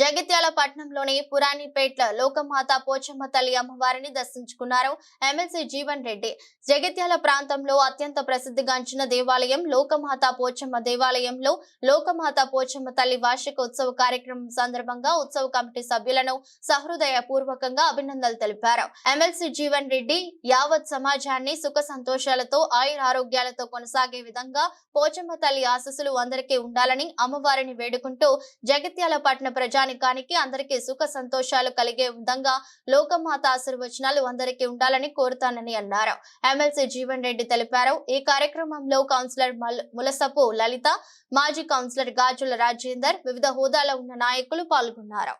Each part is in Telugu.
జగిత్యాల పట్టణంలోని పురాణిపేట్ల లోకమాత పోచమ్మ తల్లి అమ్మవారిని దర్శించుకున్నారు ఎమ్మెల్సీ జీవన్ రెడ్డి. జగిత్యాల ప్రాంతంలో అత్యంత ప్రసిద్ధిగాంచిన దేవాలయం లోకమాత పోచమ్మ దేవాలయంలో లోకమాత పోచమ్మ తల్లి వార్షిక ఉత్సవ కార్యక్రమం సందర్భంగా ఉత్సవ కమిటీ సభ్యులను సహృదయ పూర్వకంగా అభినందనలు తెలిపారు. ఎమ్మెల్సీ జీవన్ రెడ్డి యావత్ సమాజాన్ని సుఖ సంతోషాలతో ఆయురారోగ్యాలతో కొనసాగే విధంగా పోచమ్మ తల్లి ఆశీస్సులు అందరికీ ఉండాలని అమ్మవారిని వేడుకుంటూ జగిత్యాల పట్టణ ప్రజానికానికి అందరికీ సుఖ సంతోషాలు కలిగే విధంగా లోకమాత ఆశీర్వచనాలు అందరికీ ఉండాలని కోరుతానని అన్నారు. ఎమ్మెల్సీ జీవన్ రెడ్డి తెలిపారు. ఈ కార్యక్రమంలో కౌన్సిలర్ ములసపు లలిత, మాజీ కౌన్సిలర్ గాజుల రాజేందర్, వివిధ హోదాలో ఉన్న నాయకులు పాల్గొన్నారు.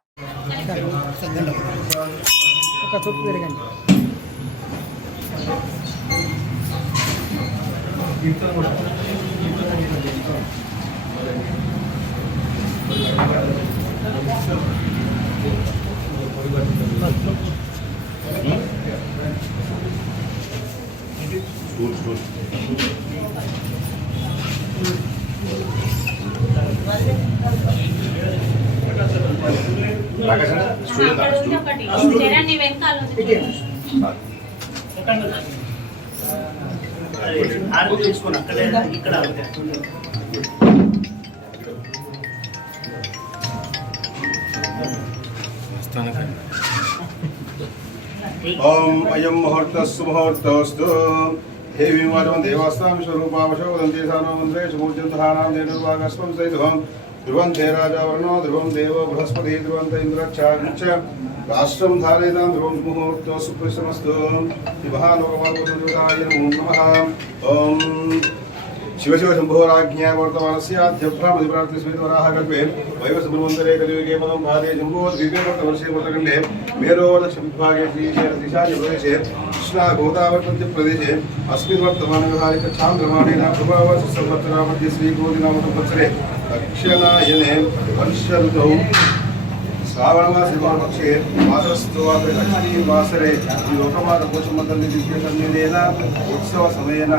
ओम अयं मुहूर्तस्तु मुहूर्तस्तु देवी माधवं देवास्तां स्वरूपावशो वदन्ति सानो मन्त्रेषु मूर्जन्तहानां देनुर्वागस्वं सैध्वं ध्रुवन्ते राजावर्णो ध्रुवं देवो बृहस्पतिः ध्रुवन्त इन्द्रच्चाग्निश्च राष्ट्रं धारयतां ध्रुवं मुहूर्तस्तु सुप्रसमस्तु महालोकमार्गोदृताय नमो नमः। ओम शिव शिव शंभोराज्ञा वर्तमानस्याध्यभ्रामधिप्रार्थिस्मृतवराह कल्पे वैवसुब्रह्मण्यरे कलियुगे पदं भारे जम्बोद्वीपे वर्तवर्षे मेरोदक्षिणविभागे श्रीशैलदिशाप्रदेशे कृष्णा गोदावरी प्रदेशे अस्मिन् वर्तमाने व्यवहारिकचान्द्रमाणेन प्रभावसंवत्सरामध्ये श्रीगोदिनाम संवत्सरे दक्षिणायने वर्षऋतौ श्रावणमासे पक्षे मासस्तुवासरे लक्ष्मीवासरे लोकमाता पोचम्म तल्ली दिव्यसन्निधेन उत्सवसमयेन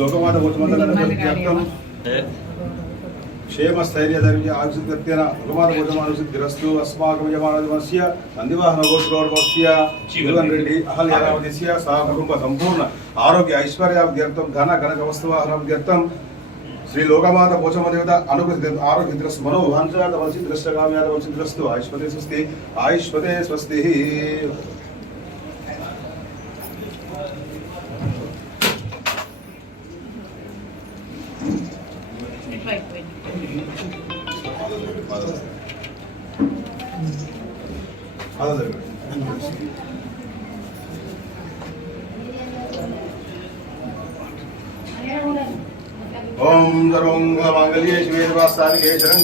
लोकमाता पोचम्म क्षेम स्थैर्य धैर्य आयुष्यत्यन लोकमाता पोचम्मानुसिद्धिरस्तु अस्माकं यमानस्य नन्दिवाहनगोत्रोर्वस्य जीवन रेड्डी अहल्यावतिस्य सह कुटुंब संपूर्ण आरोग्य ऐश्वर्यावत्यर्थं धन कनक वस्तुवाहनावत्यर्थं श्री लोकमाता पोचम्म देवता अनुग्रह आरोग्यद्रस्तु मनोवांछादवसिद्रष्टकाम्यादवसिद्रस्तु आयुष्मते स्वस्ति आयुष्मते स्वस्ति। ओम सर्वंग मांगल्ये शिवे सर्वासाधिके शरण